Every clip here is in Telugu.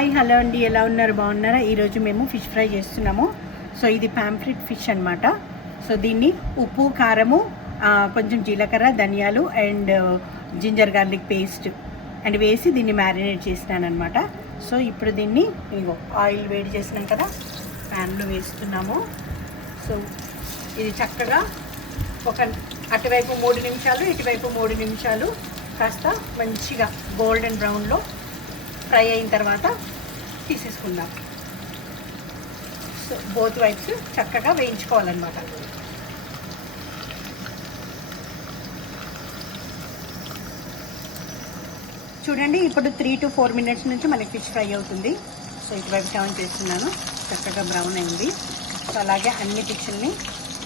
హాయ్ హలో అండి, ఎలా ఉన్నారు? బాగున్నారా? ఈరోజు మేము ఫిష్ ఫ్రై చేస్తున్నాము. సో ఇది పాంఫ్రెట్ ఫిష్ అనమాట. సో దీన్ని ఉప్పు, కారము, కొంచెం జీలకర్ర, ధనియాలు and ginger garlic paste and వేసి దీన్ని మ్యారినేట్ చేసినాను అనమాట. సో ఇప్పుడు దీన్ని ఇగో ఆయిల్ వేడి చేసినాం కదా, ప్యాన్లో వేస్తున్నాము. సో ఇది చక్కగా అటువైపు 3 నిమిషాలు, ఇటువైపు 3 నిమిషాలు కాస్త మంచిగా గోల్డెన్ బ్రౌన్లో ఫ్రై అయిన తర్వాత తీసేసుకుందాం. సో బోత్ వైప్స్ చక్కగా వేయించుకోవాలన్నమాట. చూడండి, ఇప్పుడు 3 to 4 మినిట్స్ నుంచి మనకి ఫిష్ ఫ్రై అవుతుంది. సో ఇటువైపు టర్న్ చేస్తున్నాను, చక్కగా బ్రౌన్ అయింది. సో అలాగే అన్ని ఫిష్ని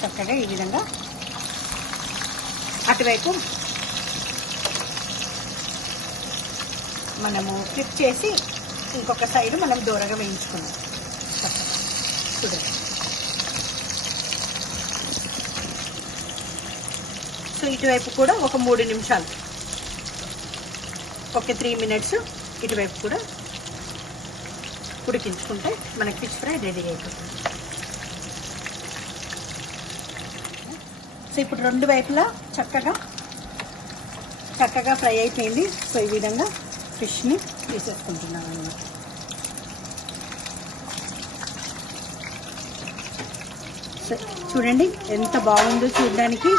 చక్కగా ఈ విధంగా అటువైపు మనము ఫ్లిప్ చేసి ఇంకొక సైడ్ మనం దూరంగా వేయించుకున్నాం. చూడండి, సో ఇటువైపు కూడా ఒక 3 నిమిషాలు, ఒక 3 మినిట్స్ ఇటువైపు కూడా ఉడికించుకుంటే మనకి ఫిష్ ఫ్రై రెడీ అయిపోతుంది. సో ఇప్పుడు 2 వైపులా చక్కగా ఫ్రై అయిపోయింది. సో ఈ విధంగా ఫిష్ని తీసేసుకుంటున్నాను అన్నమాట. సో చూడండి ఎంత బాగుందో, చూడడానికి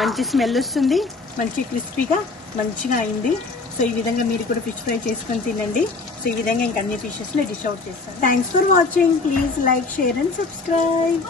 మంచి స్మెల్ వస్తుంది, మంచి క్రిస్పీగా మంచిగా అయింది. సో ఈ విధంగా మీరు కూడా ఫిష్ ఫ్రై చేసుకొని తినండి. సో ఈ విధంగా ఇంక అన్ని ఫిషెస్ని డిష్ అవుట్ చేస్తాను. Thanks for watching. Please like, share and subscribe.